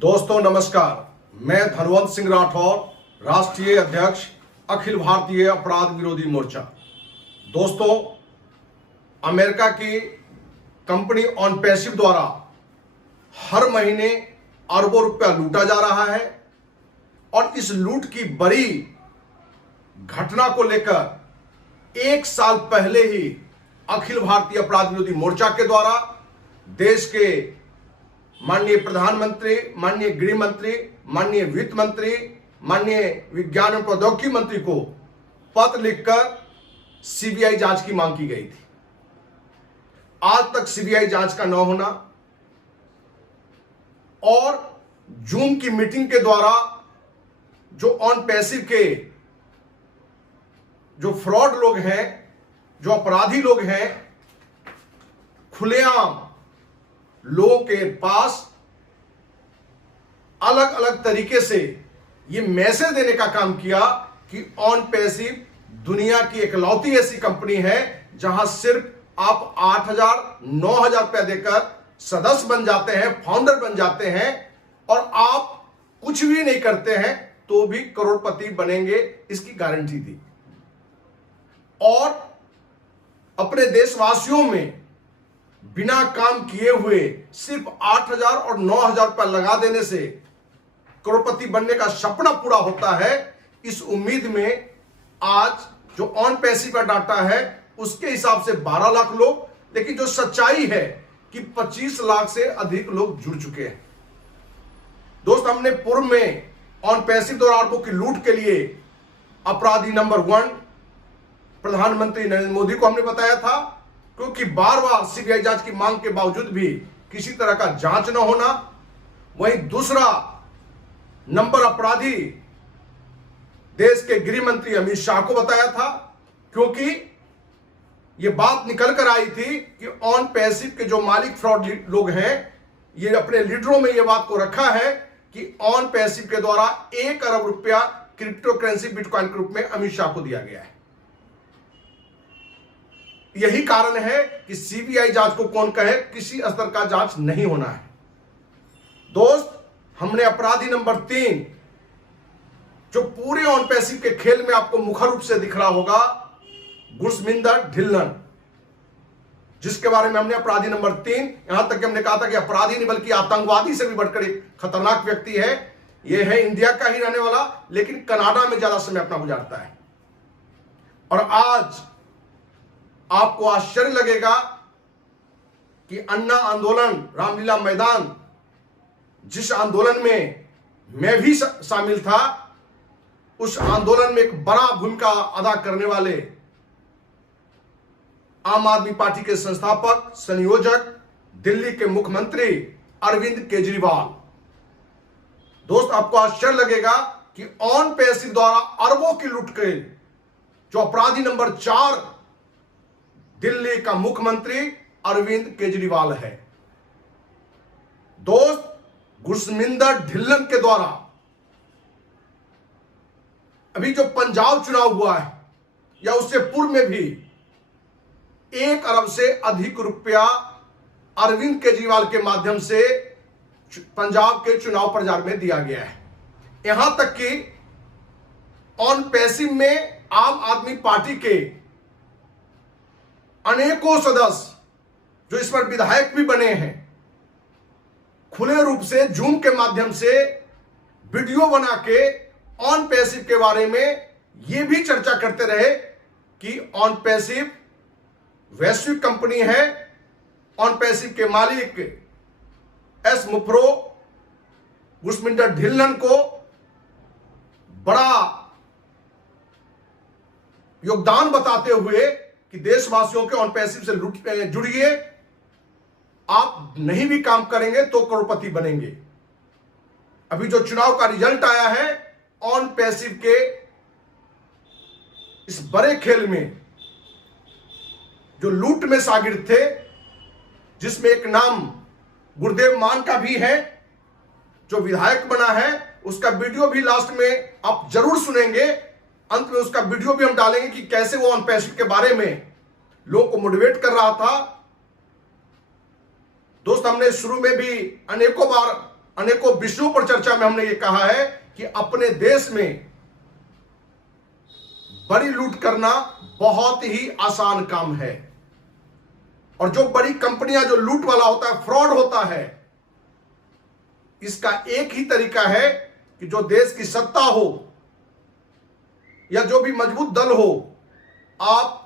दोस्तों नमस्कार, मैं धनवंत सिंह राठौर, राष्ट्रीय अध्यक्ष अखिल भारतीय अपराध विरोधी मोर्चा। दोस्तों, अमेरिका की कंपनी ऑनपैसिव द्वारा हर महीने अरबों रुपया लूटा जा रहा है और इस लूट की बड़ी घटना को लेकर 1 साल पहले ही अखिल भारतीय अपराध विरोधी मोर्चा के द्वारा देश के माननीय प्रधानमंत्री, माननीय गृह मंत्री, माननीय वित्त मंत्री, माननीय विज्ञान एवं प्रौद्योगिकी मंत्री को पत्र लिखकर सीबीआई जांच की मांग की गई थी। आज तक सीबीआई जांच का न होना और जूम की मीटिंग के द्वारा जो ऑनपैसिव के जो फ्रॉड लोग हैं, जो अपराधी लोग हैं, खुलेआम लोगों के पास अलग अलग तरीके से यह मैसेज देने का काम किया कि ऑनपैसिव दुनिया की इकलौती ऐसी कंपनी है जहां सिर्फ आप 8,000 9,000 रुपया देकर सदस्य बन जाते हैं, फाउंडर बन जाते हैं और आप कुछ भी नहीं करते हैं तो भी करोड़पति बनेंगे, इसकी गारंटी दी। और अपने देशवासियों में बिना काम किए हुए सिर्फ 8,000 और 9,000 रुपया लगा देने से करोड़पति बनने का सपना पूरा होता है। इस उम्मीद में आज जो ऑनपैसिव का डाटा है उसके हिसाब से 12 लाख लोग, लेकिन जो सच्चाई है कि 25 लाख से अधिक लोग जुड़ चुके हैं। दोस्त, हमने पूर्व में ऑनपैसिव द्वारा अरबों की लूट के लिए अपराधी नंबर 1 प्रधानमंत्री नरेंद्र मोदी को हमने बताया था, क्योंकि बार बार सीबीआई जांच की मांग के बावजूद भी किसी तरह का जांच न होना। वहीं दूसरा नंबर अपराधी देश के गृह मंत्री अमित शाह को बताया था, क्योंकि यह बात निकल कर आई थी कि ऑनपैसिव के जो मालिक फ्रॉड लोग हैं, ये अपने लीडरों में यह बात को रखा है कि ऑनपैसिव के द्वारा 1 अरब रुपया क्रिप्टो करेंसी बिटकॉइन के रूप में अमित शाह को दिया गया है। यही कारण है कि सीबीआई जांच को कौन कहे, किसी स्तर का जांच नहीं होना है। दोस्त, हमने अपराधी नंबर 3 जो पूरे ऑनपैसिव के खेल में आपको मुखर रूप से दिख रहा होगा, गुरसमिंदर ढिल्लन, जिसके बारे में हमने अपराधी नंबर 3 यहां तक कि हमने कहा था कि अपराधी नहीं बल्कि आतंकवादी से भी बढ़कर एक खतरनाक व्यक्ति है। यह है इंडिया का ही रहने वाला, लेकिन कनाडा में ज्यादा समय अपना गुजारता है। और आज आपको आश्चर्य लगेगा कि अन्ना आंदोलन, रामलीला मैदान, जिस आंदोलन में मैं भी शामिल था, उस आंदोलन में एक बड़ा भूमिका अदा करने वाले आम आदमी पार्टी के संस्थापक, संयोजक, दिल्ली के मुख्यमंत्री अरविंद केजरीवाल। दोस्त, आपको आश्चर्य लगेगा कि ऑनपैसिव द्वारा अरबों की लूट के जो अपराधी नंबर 4 दिल्ली का मुख्यमंत्री अरविंद केजरीवाल है। दोस्त, गुरसमिंदर ढिल्लन के द्वारा अभी जो पंजाब चुनाव हुआ है या उससे पूर्व में भी 1 अरब से अधिक रुपया अरविंद केजरीवाल के माध्यम से पंजाब के चुनाव प्रचार में दिया गया है। यहां तक कि ऑनपैसिव में आम आदमी पार्टी के अनेकों सदस्य जो इस पर विधायक भी बने हैं, खुले रूप से जूम के माध्यम से वीडियो बना के ऑनपैसिव के बारे में यह भी चर्चा करते रहे कि ऑनपैसिव वैश्विक कंपनी है। ऑनपैसिव के मालिक एस मुफ्रो गुरसमिंदर ढिल्लन को बड़ा योगदान बताते हुए कि देशवासियों के ऑनपैसिव से जुड़िए, आप नहीं भी काम करेंगे तो करोड़पति बनेंगे। अभी जो चुनाव का रिजल्ट आया है, ऑनपैसिव के इस बड़े खेल में जो लूट में शागिर्द थे, जिसमें एक नाम गुरुदेव मान का भी है जो विधायक बना है, उसका वीडियो भी लास्ट में आप जरूर सुनेंगे। अंत में उसका वीडियो भी हम डालेंगे कि कैसे वो ऑनपैसिव के बारे में लोगों को मोटिवेट कर रहा था। दोस्त, हमने शुरू में भी अनेकों बार अनेकों विषयों पर चर्चा में हमने ये कहा है कि अपने देश में बड़ी लूट करना बहुत ही आसान काम है। और जो बड़ी कंपनियां, जो लूट वाला होता है, फ्रॉड होता है, इसका एक ही तरीका है कि जो देश की सत्ता हो या जो भी मजबूत दल हो, आप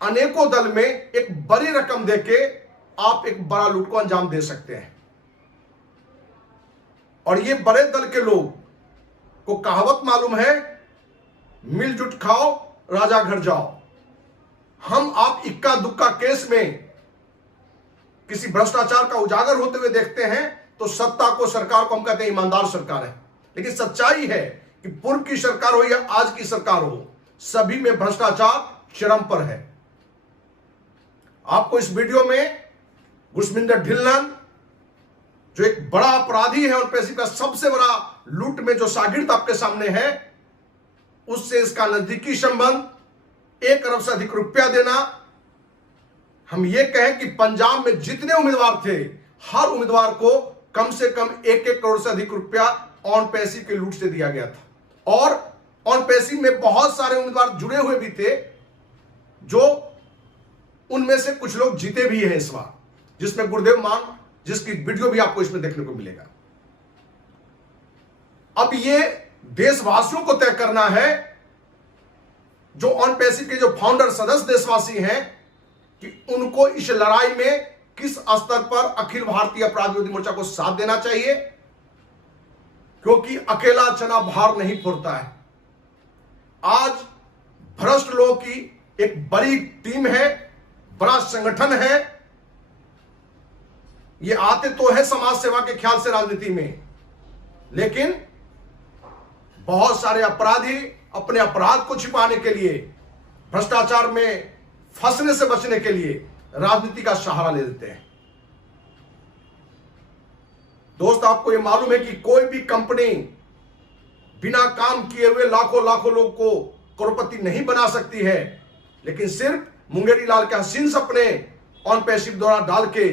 अनेकों दल में एक बड़ी रकम देके आप एक बड़ा लूट को अंजाम दे सकते हैं। और ये बड़े दल के लोग को कहावत मालूम है, मिलजुट खाओ राजा घर जाओ। हम आप इक्का दुक्का केस में किसी भ्रष्टाचार का उजागर होते हुए देखते हैं तो सत्ता को, सरकार को हम कहते हैं ईमानदार सरकार है। लेकिन सच्चाई है कि पूर्व की सरकार हो या आज की सरकार हो, सभी में भ्रष्टाचार चरम पर है। आपको इस वीडियो में गुरमिंदर ढिल्लन, जो एक बड़ा अपराधी है और पैसे का सबसे बड़ा लूट में जो शागिर्द आपके सामने है, उससे इसका नजदीकी संबंध, 1 अरब से अधिक रुपया देना। हम ये कहें कि पंजाब में जितने उम्मीदवार थे, हर उम्मीदवार को कम से कम 1-1 करोड़ से अधिक रुपया ऑन पैसिव के लूट से दिया गया था। और ऑन पैसिव में बहुत सारे उम्मीदवार जुड़े हुए भी थे, जो उनमें से कुछ लोग जीते भी हैं इस बार, जिसमें गुरुदेव मान, जिसकी वीडियो भी आपको इसमें देखने को मिलेगा। अब ये देशवासियों को तय करना है, जो ऑन पैसिव के जो फाउंडर सदस्य देशवासी हैं, कि उनको इस लड़ाई में किस स्तर पर अखिल भारतीय अपराध विरोधी मोर्चा को साथ देना चाहिए, क्योंकि अकेला चना भार नहीं फोड़ता है। आज भ्रष्ट लोगों की एक बड़ी टीम है, बड़ा संगठन है। ये आते तो है समाज सेवा के ख्याल से राजनीति में, लेकिन बहुत सारे अपराधी अपने अपराध को छिपाने के लिए, भ्रष्टाचार में फंसने से बचने के लिए राजनीति का सहारा ले लेते हैं। दोस्त, आपको यह मालूम है कि कोई भी कंपनी बिना काम किए हुए लाखों लाखों लोग को करोड़पति नहीं बना सकती है, लेकिन सिर्फ मुंगेरी लाल के हसीन सपने ऑन पैसिव द्वारा डाल के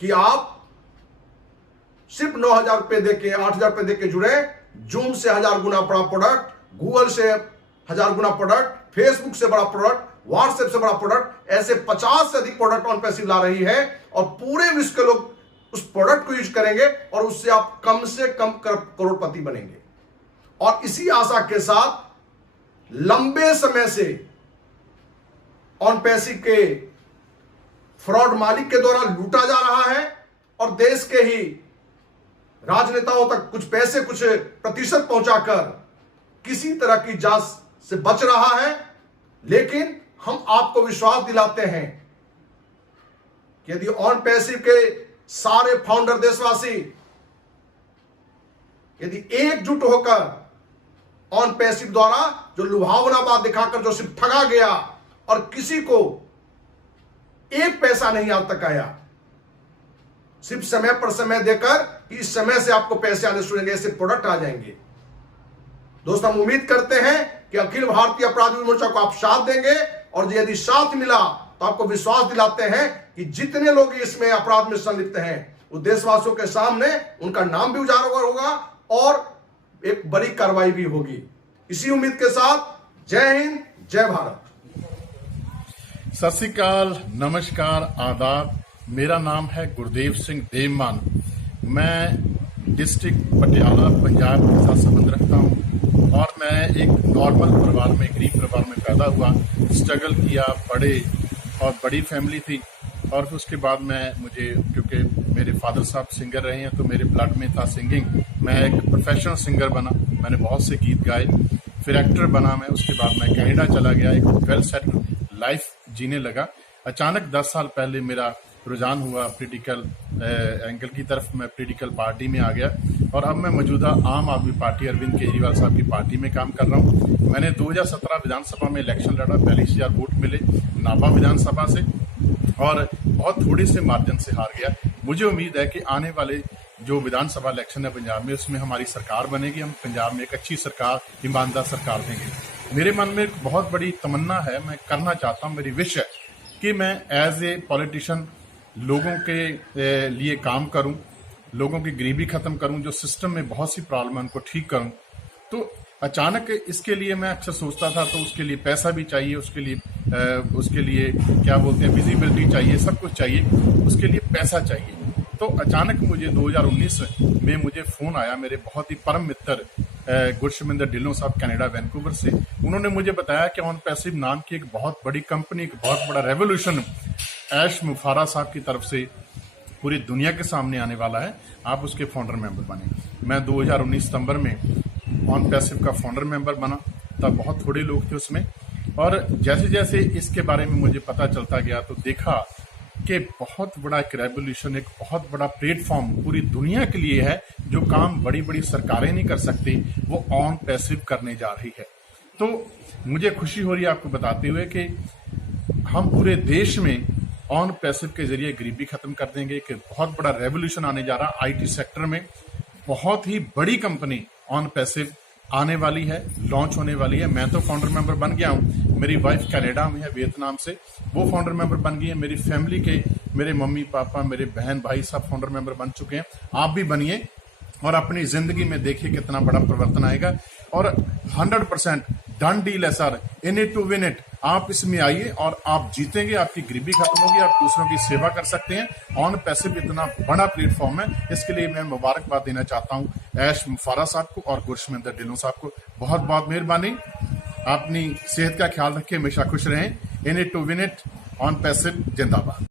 कि आप सिर्फ 9,000 रुपए देके, 8,000 रुपए देके जुड़े, जूम से 1000 गुना बड़ा प्रोडक्ट, गूगल से 1000 गुना प्रोडक्ट, फेसबुक से बड़ा प्रोडक्ट, व्हाट्सएप से बड़ा प्रोडक्ट, ऐसे 50 से अधिक प्रोडक्ट ऑन पैसिव ला रही है। और पूरे विश्व के लोग उस प्रोडक्ट को यूज करेंगे और उससे आप कम से कम करोड़पति बनेंगे। और इसी आशा के साथ लंबे समय से ऑन पैसिव के फ्रॉड मालिक के द्वारा लूटा जा रहा है और देश के ही राजनेताओं तक कुछ पैसे, कुछ प्रतिशत पहुंचाकर किसी तरह की जांच से बच रहा है। लेकिन हम आपको विश्वास दिलाते हैं कि यदि ऑन पैसिव के सारे फाउंडर देशवासी यदि एकजुट होकर ऑन पैसिव द्वारा जो लुभावना बात दिखाकर जो सिर्फ ठगा गया और किसी को 1 पैसा नहीं आज तक आया, सिर्फ समय पर समय देकर कि इस समय से आपको पैसे आने शुरू होंगे, ऐसे प्रोडक्ट आ जाएंगे। दोस्तों, हम उम्मीद करते हैं कि अखिल भारतीय अपराध विरोधी मोर्चा को आप साथ देंगे, और यदि साथ मिला तो आपको विश्वास दिलाते हैं कि जितने लोग इसमें अपराध में संलिप्त हैं, वो देशवासियों के सामने उनका नाम भी उजागर होगा और एक बड़ी कार्रवाई भी होगी। इसी उम्मीद के साथ जय हिंद, जय भारत। सत श्री अकाल, नमस्कार, आदाब। मेरा नाम है गुरदेव सिंह देवमान। मैं डिस्ट्रिक्ट पटियाला, पंजाब के साथ संबंध रखता हूँ और मैं एक नॉर्मल परिवार में, गरीब परिवार में पैदा हुआ, स्ट्रगल किया, बड़े और बड़ी फैमिली थी। और उसके बाद मुझे क्योंकि मेरे फादर साहब सिंगर रहे हैं तो मेरे ब्लड में था सिंगिंग। मैं एक प्रोफेशनल सिंगर बना, मैंने बहुत से गीत गाए, फिर एक्टर बना मैं। उसके बाद मैं कनाडा चला गया, एक वेल सेटल लाइफ जीने लगा। अचानक 10 साल पहले मेरा रुझान हुआ पॉलिटिकल एंगल की तरफ। मैं पॉलिटिकल पार्टी में आ गया और अब मैं मौजूदा आम आदमी पार्टी, अरविंद केजरीवाल साहब की पार्टी में काम कर रहा हूँ। मैंने 2017 विधानसभा में इलेक्शन लड़ा, 42,000 वोट मिले नाभा विधानसभा से और बहुत थोड़े से मार्जिन से हार गया। मुझे उम्मीद है कि आने वाले जो विधानसभा इलेक्शन है पंजाब में, उसमें हमारी सरकार बनेगी। हम पंजाब में एक अच्छी सरकार, ईमानदार सरकार देंगे। मेरे मन में एक बहुत बड़ी तमन्ना है, मैं करना चाहता हूँ, मेरी विश है कि मैं एज ए पॉलिटिशियन लोगों के लिए काम करूं, लोगों की गरीबी खत्म करूं, जो सिस्टम में बहुत सी प्रॉब्लम है उनको ठीक करूं। तो अचानक इसके लिए मैं अक्सर सोचता था, तो उसके लिए पैसा भी चाहिए, उसके लिए क्या बोलते हैं विजिबिलिटी चाहिए, सब कुछ चाहिए, उसके लिए पैसा चाहिए। तो अचानक मुझे 2019 में मुझे फोन आया मेरे बहुत ही परम मित्र गुरशमिंदर ढिल्लों साहब कनाडा वैंकूवर से। उन्होंने मुझे बताया कि ऑन पैसिव नाम की एक बहुत बड़ी कंपनी, एक बहुत बड़ा रेवोल्यूशन ऐश मुफारा साहब की तरफ से पूरी दुनिया के सामने आने वाला है, आप उसके फाउंडर मेंबर बने। मैं 2019 सितंबर में ऑन पैसिव का फाउंडर मेंबर बना। तब बहुत थोड़े लोग थे उसमें, और जैसे जैसे इसके बारे में मुझे पता चलता गया तो देखा कि बहुत बड़ा एक रेवोल्यूशन, एक बहुत बड़ा प्लेटफॉर्म पूरी दुनिया के लिए है। जो काम बड़ी बड़ी सरकारें नहीं कर सकती वो ऑन पैसिव करने जा रही है। तो मुझे खुशी हो रही है आपको बताते हुए कि हम पूरे देश में ऑन पैसिव के जरिए गरीबी खत्म कर देंगे। कि बहुत बड़ा रेवोल्यूशन आने जा रहा है आईटी सेक्टर में। बहुत ही बड़ी कंपनी ऑन पैसिव आने वाली है, लॉन्च होने वाली है। मैं तो फाउंडर मेंबर बन गया हूं, मेरी वाइफ कनाडा में है वियतनाम से, वो फाउंडर मेंबर बन गई है। मेरी फैमिली के मेरे मम्मी पापा, मेरे बहन भाई सब फाउंडर मेंबर बन चुके हैं। आप भी बनिए और अपनी जिंदगी में देखिए कितना बड़ा परिवर्तन आएगा। और 100% डन डील है sir, in it to win it. आप इसमें आइए और आप जीतेंगे, आपकी गरीबी खत्म होगी, आप दूसरों की सेवा कर सकते हैं। ऑन पैसिव इतना बड़ा प्लेटफॉर्म है, इसके लिए मैं मुबारकबाद देना चाहता हूं ऐश मुफारा साहब को और गुरशमिंदर ढिल्लों साहब को। बहुत बहुत मेहरबानी। अपनी सेहत का ख्याल रखें, हमेशा खुश रहें। In it to win it, on passive जिंदाबाद।